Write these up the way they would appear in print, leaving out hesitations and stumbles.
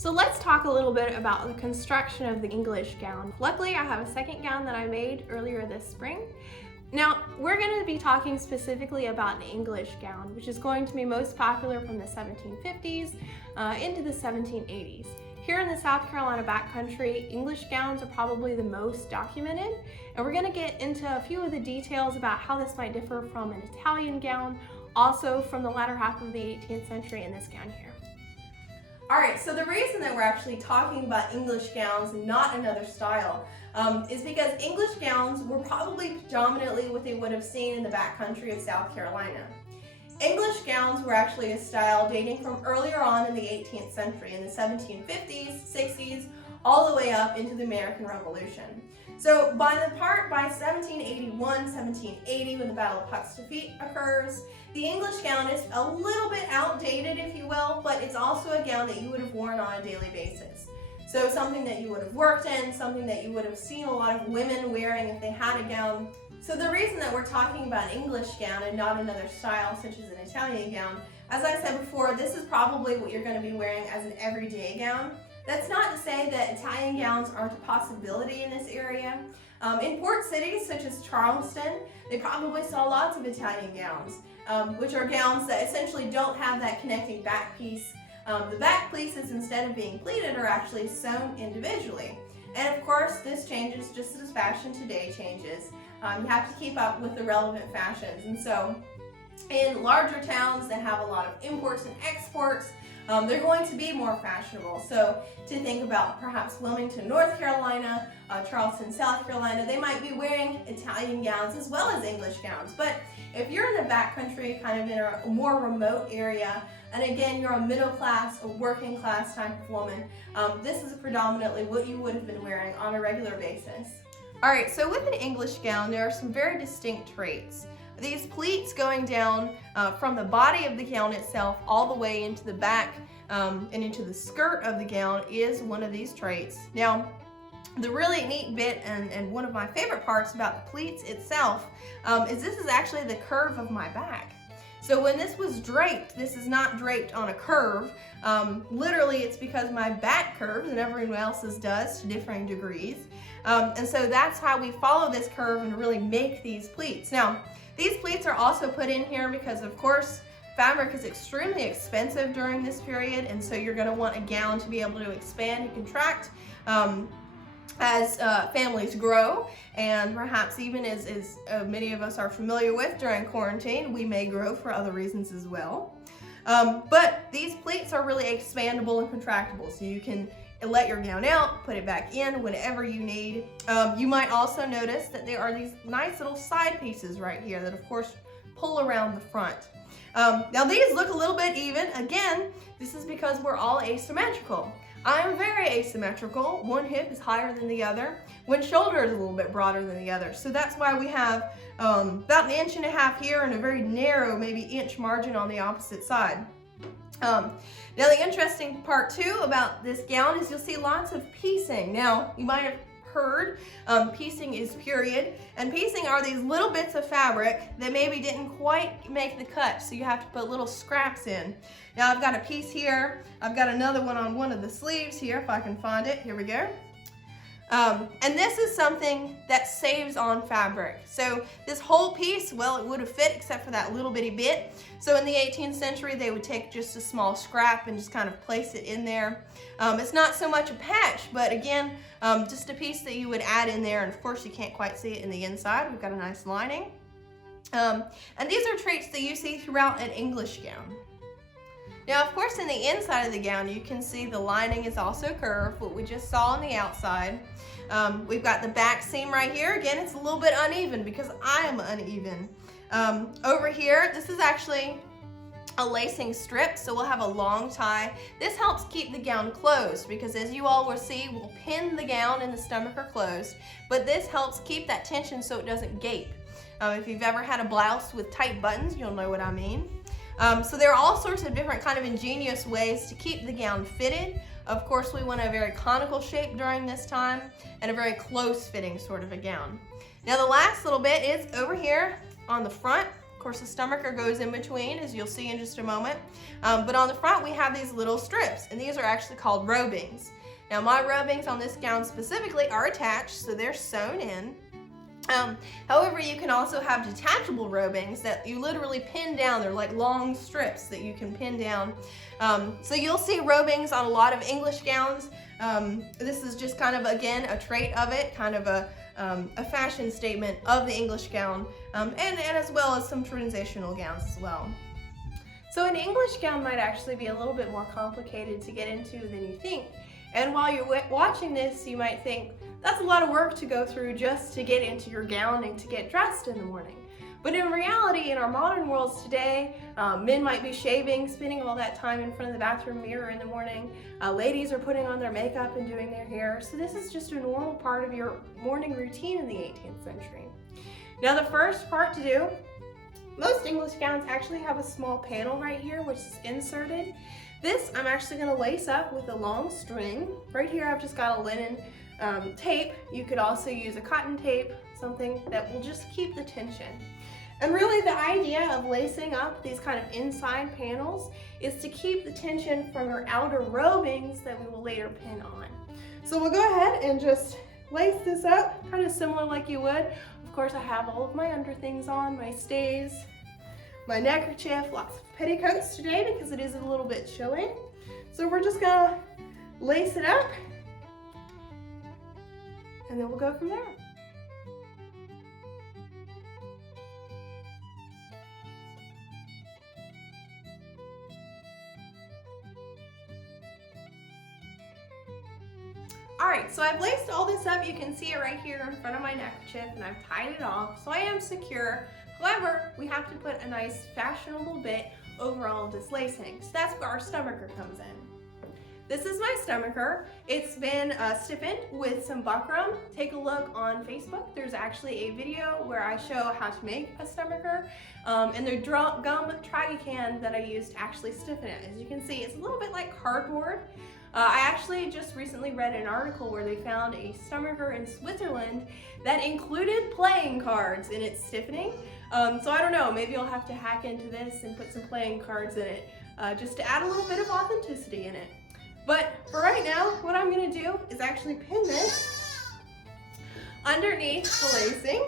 So let's talk a little bit about the construction of the English gown. Luckily, I have a second gown that I made earlier this spring. Now, we're going to be talking specifically about an English gown, which is going to be most popular from the 1750s into the 1780s. Here in the South Carolina backcountry, English gowns are probably the most documented, and we're going to get into a few of the details about how this might differ from an Italian gown, also from the latter half of the 18th century in this gown here. Alright, so the reason that we're actually talking about English gowns and not another style is because English gowns were probably predominantly what they would have seen in the backcountry of South Carolina. English gowns were actually a style dating from earlier on in the 18th century, in the 1750s, 60s, all the way up into the American Revolution. So by 1781, 1780, when the Battle of Puck's Defeat occurs, the English gown is a little bit outdated, if you will, but it's also a gown that you would have worn on a daily basis. So something that you would have worked in, something that you would have seen a lot of women wearing if they had a gown. So the reason that we're talking about an English gown and not another style such as an Italian gown, as I said before, this is probably what you're going to be wearing as an everyday gown. That's not to say that Italian gowns aren't a possibility in this area. In port cities such as Charleston, they probably saw lots of Italian gowns, which are gowns that essentially don't have that connecting back piece. The back pieces, instead of being pleated, are actually sewn individually. And of course, this changes just as fashion today changes. You have to keep up with the relevant fashions. And so in larger towns that have a lot of imports and exports, they're going to be more fashionable. So to think about perhaps Wilmington, North Carolina, Charleston, South Carolina, they might be wearing Italian gowns as well as English gowns. But if you're in the backcountry, kind of in a more remote area, and again, you're a middle class, a working class type of woman, this is predominantly what you would have been wearing on a regular basis. All right, so with an English gown, there are some very distinct traits. These pleats going down from the body of the gown itself all the way into the back and into the skirt of the gown is one of these traits. Now, the really neat bit and one of my favorite parts about the pleats itself is this is actually the curve of my back. So when this was draped, this is not draped on a curve. Literally, it's because my back curves and everyone else's does to differing degrees. And so that's how we follow this curve and really make these pleats. Now, these pleats are also put in here because, of course, fabric is extremely expensive during this period, and so you're going to want a gown to be able to expand and contract as families grow, and perhaps even as many of us are familiar with during quarantine, we may grow for other reasons as well. But these pleats are really expandable and contractible, so you can let your gown out, put it back in whenever you need. You might also notice that there are these nice little side pieces right here that of course pull around the front. Now these look a little bit even. Again, this is because we're all asymmetrical. I am very asymmetrical. One hip is higher than the other. One shoulder is a little bit broader than the other. So that's why we have about 1.5 inches here and a very narrow, maybe inch margin on the opposite side. Now the interesting part too about this gown is you'll see lots of piecing. Now you might have heard piecing is period, and piecing are these little bits of fabric that maybe didn't quite make the cut, so you have to put little scraps in. Now I've got a piece here, I've got another one on one of the sleeves here if I can find it. Here we go. And this is something that saves on fabric. So this whole piece, well, it would have fit except for that little bitty bit. So in the 18th century, they would take just a small scrap and just kind of place it in there. It's not so much a patch, but again, just a piece that you would add in there. And of course, you can't quite see it in the inside. We've got a nice lining. And these are traits that you see throughout an English gown. Now, of course, in the inside of the gown, you can see the lining is also curved, what we just saw on the outside. We've got the back seam right here. Again, it's a little bit uneven because I am uneven. Over here, this is actually a lacing strip, so we'll have a long tie. This helps keep the gown closed because, as you all will see, we'll pin the gown and the stomacher closed, but this helps keep that tension so it doesn't gape. If you've ever had a blouse with tight buttons, you'll know what I mean. So there are all sorts of different kind of ingenious ways to keep the gown fitted. Of course, we want a very conical shape during this time and a very close fitting sort of a gown. Now the last little bit is over here on the front. course, the stomacher goes in between, as you'll see in just a moment. But on the front, we have these little strips, and these are actually called robings. Now, my robings on this gown specifically are attached, so they're sewn in. However, you can also have detachable robings that you literally pin down. They're like long strips that you can pin down. So you'll see robings on a lot of English gowns. This is just kind of, again, a trait of it, kind of a fashion statement of the English gown, and as well as some transitional gowns as well. So an English gown might actually be a little bit more complicated to get into than you think. And while you're watching this, you might think, that's a lot of work to go through just to get into your gown and to get dressed in the morning. But in reality, in our modern worlds today, men might be shaving, spending all that time in front of the bathroom mirror in the morning. Ladies are putting on their makeup and doing their hair. So this is just a normal part of your morning routine in the 18th century. Now the first part to do, most English gowns actually have a small panel right here, which is inserted. This I'm actually going to lace up with a long string. Right here I've just got a linen tape. You could also use a cotton tape, something that will just keep the tension. And really the idea of lacing up these kind of inside panels is to keep the tension from your outer robings that we will later pin on. So we'll go ahead and just lace this up, kind of similar like you would. Of course, I have all of my underthings on, my stays, my neckerchief, lots of petticoats today because it is a little bit chilly. So we're just gonna lace it up, and then we'll go from there. All right, so I've laced all this up. You can see it right here in front of my neckerchief, and I've tied it off, so I am secure. However, we have to put a nice fashionable bit over all of this lacing. So that's where our stomacher comes in. This is my stomacher. It's been stiffened with some buckram. Take a look on Facebook. There's actually a video where I show how to make a stomacher, and the gum tragacan that I used to actually stiffen it. As you can see, it's a little bit like cardboard. I actually just recently read an article where they found a stomacher in Switzerland that included playing cards in its stiffening. So I don't know, maybe I'll have to hack into this and put some playing cards in it just to add a little bit of authenticity in it. But for right now, what I'm going to do is actually pin this underneath the lacing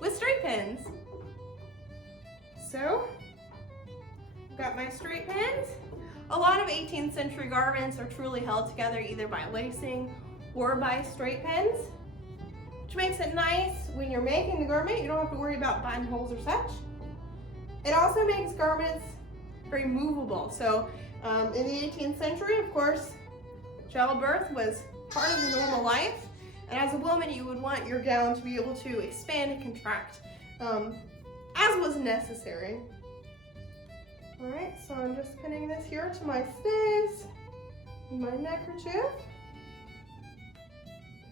with straight pins. So I've got my straight pins. A lot of 18th century garments are truly held together either by lacing or by straight pins, which makes it nice when you're making the garment. You don't have to worry about buttonholes or such. It also makes garments very movable. So in the 18th century, of course, childbirth was part of the normal life. And as a woman, you would want your gown to be able to expand and contract as was necessary. All right, so I'm just pinning this here to my stays and my neckerchief. There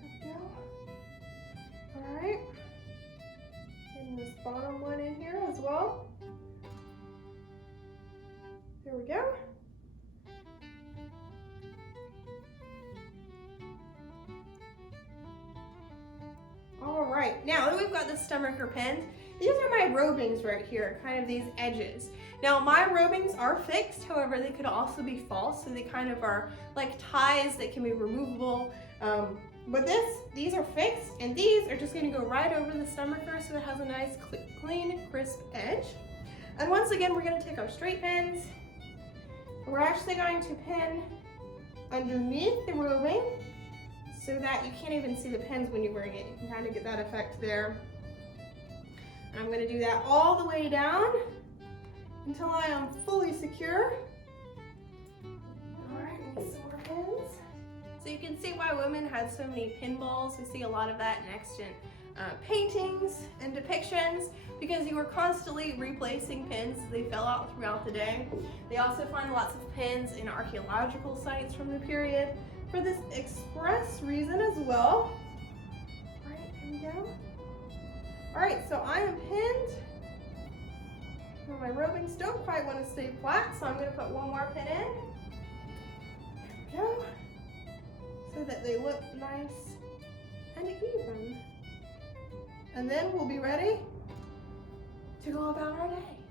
we go. All right, and this bottom one in here as well. There we go. All right, now that we've got the stomacher pinned, these are my robings right here, kind of these edges. Now my robings are fixed, however they could also be false, so they kind of are like ties that can be removable. But these are fixed, and these are just going to go right over the stomacher so it has a nice clean, crisp edge. And once again, we're going to take our straight pins. We're actually going to pin underneath the robing so that you can't even see the pins when you're wearing it. You can kind of get that effect there. And I'm going to do that all the way down until I am fully secure. All right, and some more pins. So you can see why women had so many pin balls. We see a lot of that in extant paintings and depictions because you were constantly replacing pins as they fell out throughout the day. They also find lots of pins in archaeological sites from the period for this express reason as well. All right, here we go. All right, so I am pinned. Well, my robings don't quite want to stay flat, so I'm going to put one more pin in. There we go. So that they look nice and even. And then we'll be ready to go about our day.